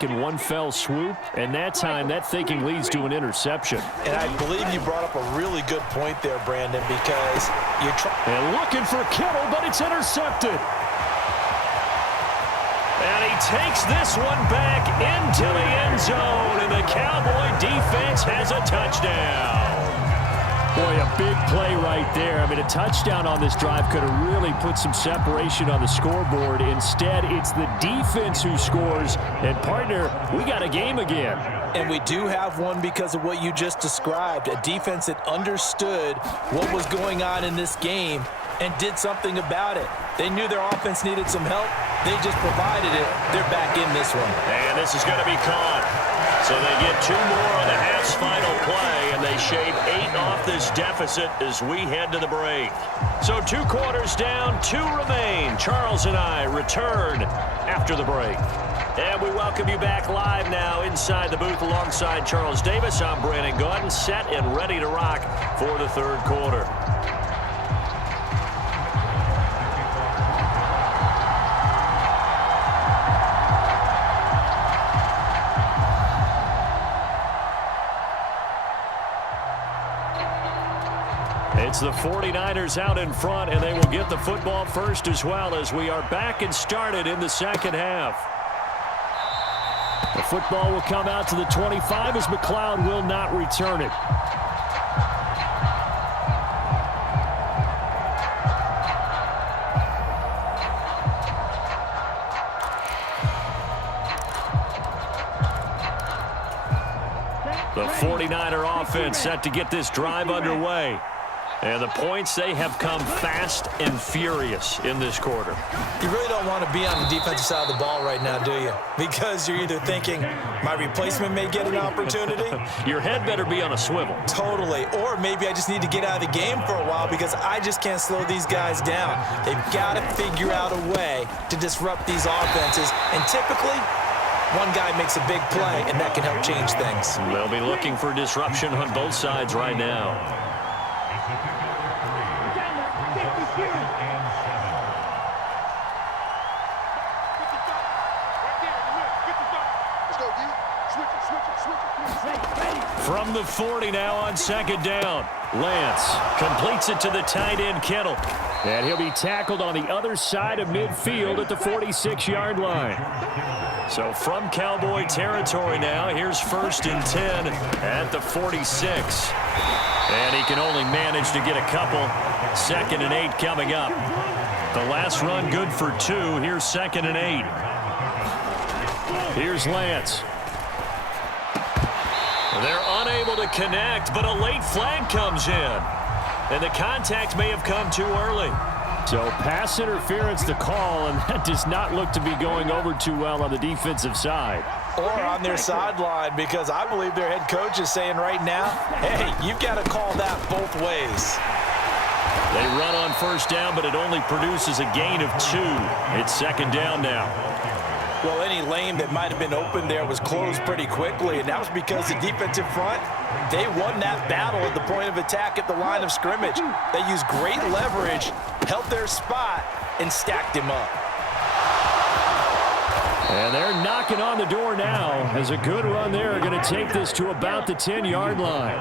back in one fell swoop, and that time that thinking leads to an interception. And I believe you brought up a really good point there, Brandon, because you're and looking for Kittle, but it's intercepted. And he takes this one back into the end zone, and the Cowboy defense has a touchdown. Boy, a big play right there. I mean, a touchdown on this drive could have really put some separation on the scoreboard. Instead, it's the defense who scores. And, partner, we got a game again. And we do have one because of what you just described, a defense that understood what was going on in this game and did something about it. They knew their offense needed some help. They just provided it. They're back in this one. And this is going to be caught. So they get 2 more on the half's final play, and they shave 8 off this deficit as we head to the break. So 2 quarters down, 2 remain. Charles and I return after the break. And we welcome you back live now inside the booth alongside Charles Davis. I'm Brandon Gaudin, set and ready to rock for the 3rd quarter. It's the 49ers out in front, and they will get the football first as well as we are back and started in the 2nd half. The football will come out to the 25 as McLeod will not return it. The 49er offense set to get this drive underway. And the points, they have come fast and furious in this quarter. You really don't want to be on the defensive side of the ball right now, do you? Because you're either thinking, my replacement may get an opportunity. Your head better be on a swivel. Totally. Or maybe I just need to get out of the game for a while because I just can't slow these guys down. They've got to figure out a way to disrupt these offenses. And typically, one guy makes a big play, and that can help change things. They'll be looking for disruption on both sides right now. From the 40 now on 2nd down. Lance completes it to the tight end, Kittle. And he'll be tackled on the other side of midfield at the 46-yard line. So from Cowboy territory now, here's 1st and 10 at the 46. And he can only manage to get a couple. 2nd and 8 coming up. The last run good for 2. Here's 2nd and 8. Here's Lance. They're unable to connect, but a late flag comes in. And the contact may have come too early. So pass interference to call, and that does not look to be going over too well on the defensive side. Or on their sideline, because I believe their head coach is saying right now, hey, you've got to call that both ways. They run on 1st down, but it only produces a gain of 2. It's 2nd down now. Well, any lane that might have been open there was closed pretty quickly, and that was because the defensive front, they won that battle at the point of attack at the line of scrimmage. They used great leverage, held their spot, and stacked him up. And they're knocking on the door now as a good run there are going to take this to about the 10-yard line.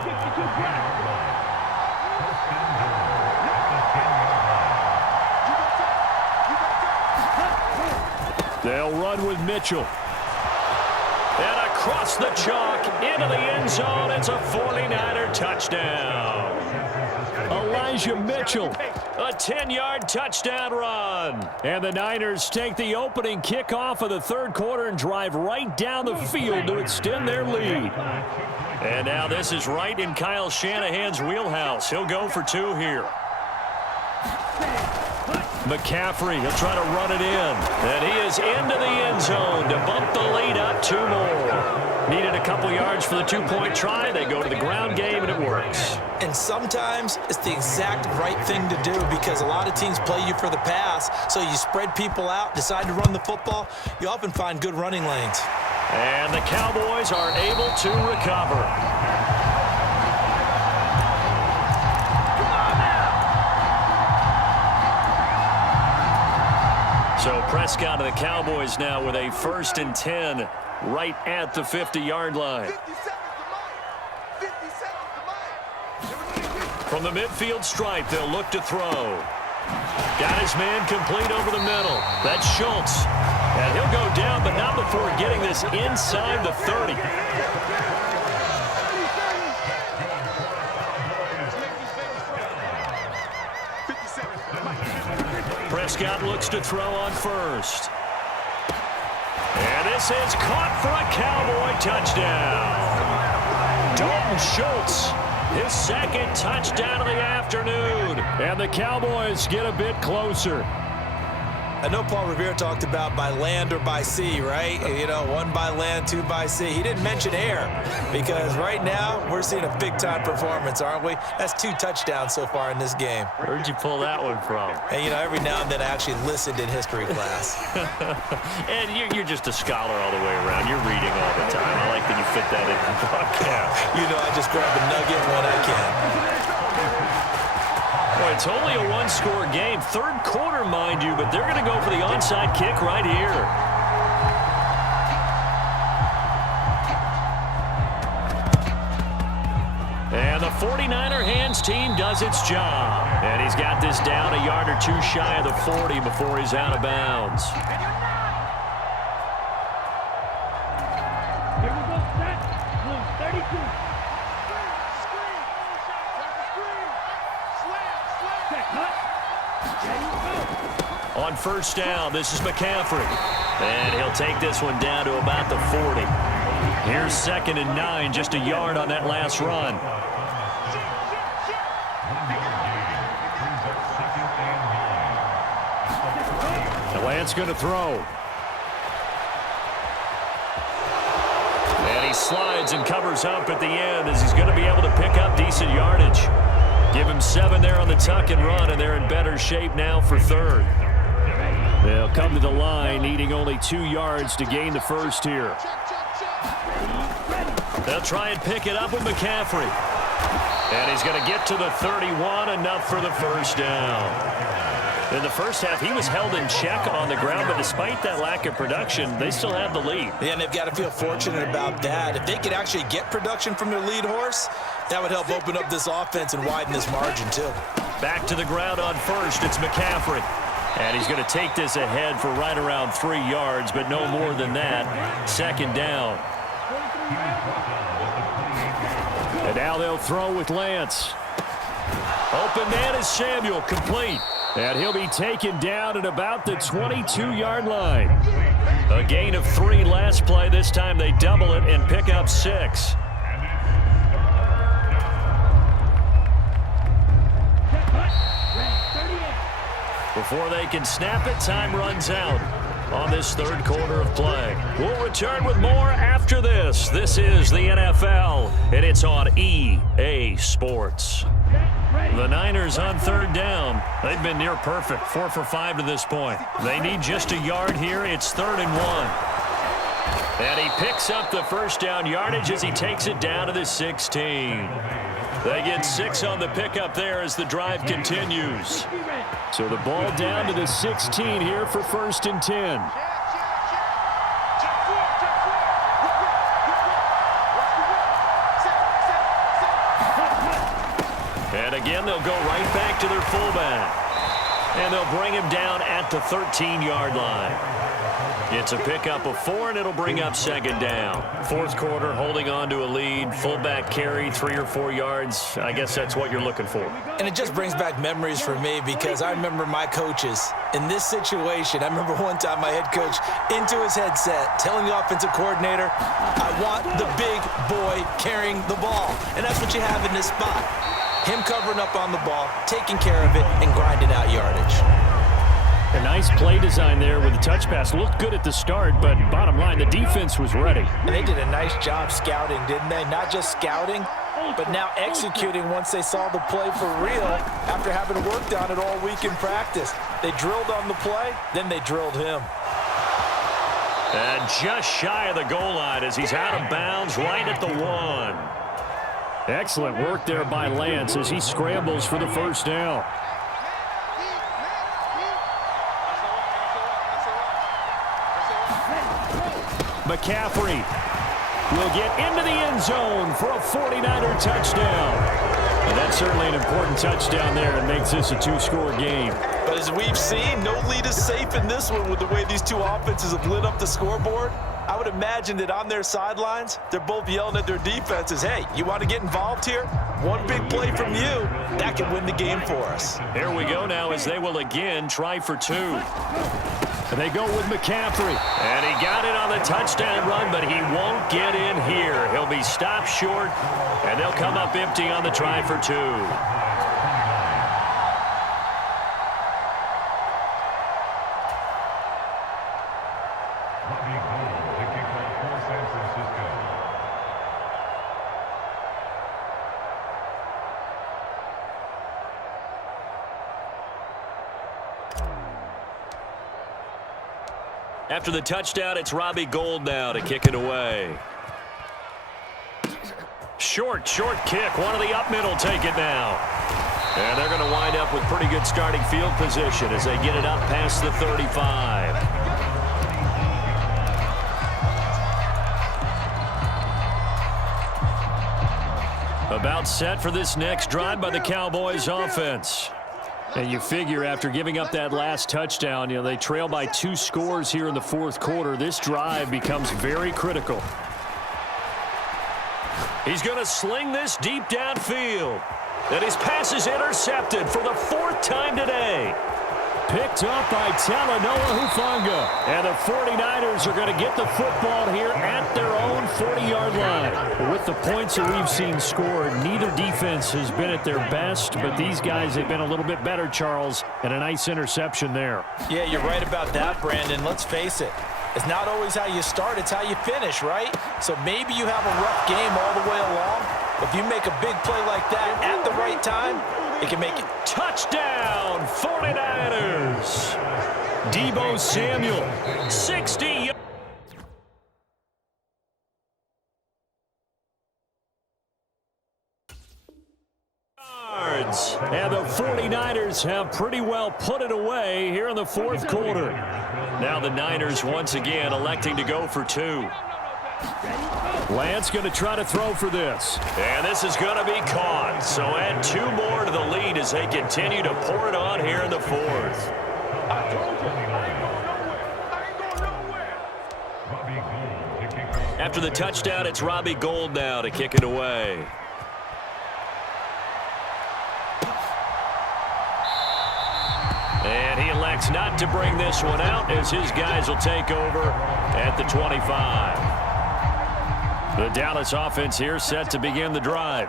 They'll run with Mitchell. And across the chalk into the end zone. It's a 49er touchdown. Elijah Mitchell, a 10-yard touchdown run. And the Niners take the opening kickoff of the 3rd quarter and drive right down the field to extend their lead. And now this is right in Kyle Shanahan's wheelhouse. He'll go for 2 here. McCaffrey, he'll try to run it in. And he is into the end zone to bump the lead up 2 more. Needed a couple yards for the 2-point try. They go to the ground game, and it works. And sometimes it's the exact right thing to do because a lot of teams play you for the pass. So you spread people out, decide to run the football. You often find good running lanes. And the Cowboys are able to recover. So Prescott of the Cowboys now with a 1st and 10 right at the 50-yard line. From the midfield stripe, they'll look to throw. Got his man complete over the middle. That's Schultz. And he'll go down, but not before getting this inside the 30. Prescott looks to throw on first. And this is caught for a Cowboy touchdown. Dalton Schultz, his second touchdown of the afternoon. And the Cowboys get a bit closer. I know Paul Revere talked about by land or by sea, right? You know, one by land, two by sea. He didn't mention air because right now we're seeing a big-time performance, aren't we? That's 2 touchdowns so far in this game. Where'd you pull that one from? And, you know, every now and then I actually listened in history class. And you're just a scholar all the way around. You're reading all the time. I like that you fit that in the podcast. You know, I just grab a nugget when I can. Well, it's only a one-score game. Third quarter, mind you, but they're going to go for the onside kick right here. And the 49er hands team does its job. And he's got this down a yard or two shy of the 40 before he's out of bounds. Here we go, set. Blue, 32. On first down, this is McCaffrey. And he'll take this one down to about the 40. Here's 2nd and 9, just a yard on that last run. The Lance going to throw. And he slides and covers up at the end as he's going to be able to pick up decent yardage. Give him 7 there on the tuck and run, and they're in better shape now for 3rd. They'll come to the line, needing only 2 yards to gain the first here. They'll try and pick it up with McCaffrey. And he's going to get to the 31, enough for the first down. In the first half, he was held in check on the ground, but despite that lack of production, they still have the lead. Yeah, and they've got to feel fortunate about that. If they could actually get production from their lead horse, that would help open up this offense and widen this margin, too. Back to the ground on first, it's McCaffrey. And he's going to take this ahead for right around 3 yards, but no more than that. 2nd down. And now they'll throw with Lance. Open man is Samuel, complete. And he'll be taken down at about the 22-yard line. A gain of 3 last play. This time they double it and pick up 6. Before they can snap it, time runs out on this 3rd quarter of play. We'll return with more after this. This is the NFL, and it's on EA Sports. The Niners on 3rd down. They've been near perfect, 4 for 5 to this point. They need just a yard here. It's 3rd and 1. And he picks up the first down yardage as he takes it down to the 16. They get 6 on the pickup there as the drive continues. So the ball down to the 16 here for 1st and 10. And again, they'll go right back to their fullback. And they'll bring him down at the 13-yard line. It's a pickup of 4, and it'll bring up 2nd down. 4th quarter, holding on to a lead. Fullback carry, 3 or 4 yards. I guess that's what you're looking for. And it just brings back memories for me because I remember my coaches in this situation. I remember one time my head coach into his headset telling the offensive coordinator, I want the big boy carrying the ball. And that's what you have in this spot. Him covering up on the ball, taking care of it, and grinding out yardage. A nice play design there with the touch pass. Looked good at the start, but bottom line, the defense was ready. And they did a nice job scouting, didn't they? Not just scouting, but now executing once they saw the play for real after having worked on it all week in practice. They drilled on the play, then they drilled him. And just shy of the goal line as he's out of bounds right at the 1. Excellent work there by Lance as he scrambles for the first down. McCaffrey will get into the end zone for a 49er touchdown. And that's certainly an important touchdown there and makes this a two-score game. But as we've seen, no lead is safe in this one with the way these two offenses have lit up the scoreboard. I would imagine that on their sidelines, they're both yelling at their defenses, hey, you want to get involved here? One big play from you, that can win the game for us. Here we go now as they will again try for two. And they go with McCaffrey. And he got it on the touchdown run, but he won't get in here. He'll be stopped short, and they'll come up empty on the try for two. After the touchdown, it's Robbie Gould now to kick it away. Short kick. One of the up middle take it now. And they're going to wind up with pretty good starting field position as they get it up past the 35. About set for this next drive by the Cowboys offense. And you figure after giving up that last touchdown, they trail by 2 scores here in the fourth quarter. This drive becomes very critical. He's going to sling this deep downfield. And his pass is intercepted for the 4th time today. Picked up by Talanoa Hufanga. And the 49ers are going to get the football here at their own 40-yard line. With the points that we've seen scored, neither defense has been at their best, but these guys have been a little bit better, Charles, and a nice interception there. Yeah, you're right about that, Brandon. Let's face it. It's not always how you start, it's how you finish, right? So maybe you have a rough game all the way along. If you make a big play like that at the right time, it can make it. Touchdown, 49ers. Deebo Samuel, 60 yards. And the 49ers have pretty well put it away here in the fourth quarter. Now the Niners once again electing to go for two. Lance going to try to throw for this. And this is going to be caught. So add 2 more to the lead as they continue to pour it on here in the fourth. After the touchdown, it's Robbie Gould now to kick it away. And he elects not to bring this one out as his guys will take over at the 25. The Dallas offense here set to begin the drive.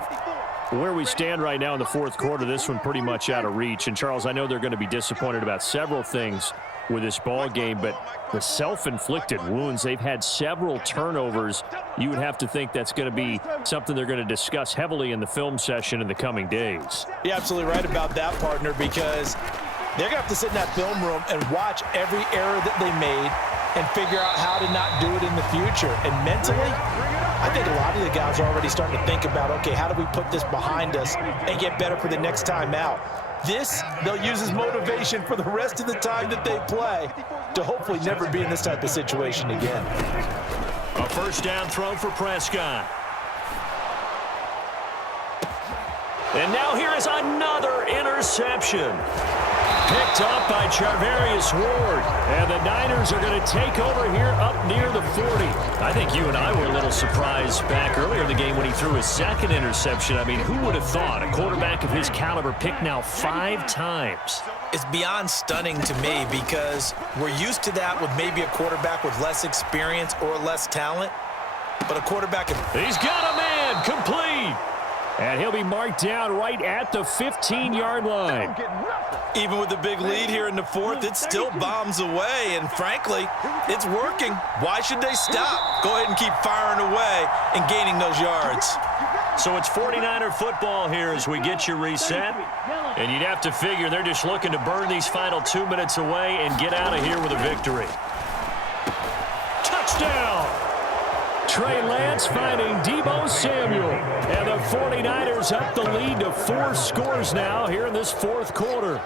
Where we stand right now in the fourth quarter, this one pretty much out of reach. And, Charles, I know they're going to be disappointed about several things with this ball game, but the self-inflicted wounds, they've had several turnovers. You would have to think that's going to be something they're going to discuss heavily in the film session in the coming days. You're absolutely right about that, partner, because they're going to have to sit in that film room and watch every error that they made and figure out how to not do it in the future. And mentally, I think a lot of the guys are already starting to think about, okay, how do we put this behind us and get better for the next time out? This, they'll use as motivation for the rest of the time that they play to hopefully never be in this type of situation again. A first down throw for Prescott. And now here is another interception. Picked up by Charvarius Ward. And the Niners are going to take over here up near the 40. I think you and I were a little surprised back earlier in the game when he threw his second interception. I mean, who would have thought a quarterback of his caliber picked now 5 times? It's beyond stunning to me because we're used to that with maybe a quarterback with less experience or less talent. But a quarterback... He's got a man, complete. And he'll be marked down right at the 15-yard line. Even with the big lead here in the fourth, it still bombs away. And frankly, it's working. Why should they stop? Go ahead and keep firing away and gaining those yards. So it's 49er football here as we get you reset. And you'd have to figure they're just looking to burn these final 2 minutes away and get out of here with a victory. Touchdown! Trey Lance finding Deebo Samuel. And the 49ers up the lead to 4 scores now here in this fourth quarter.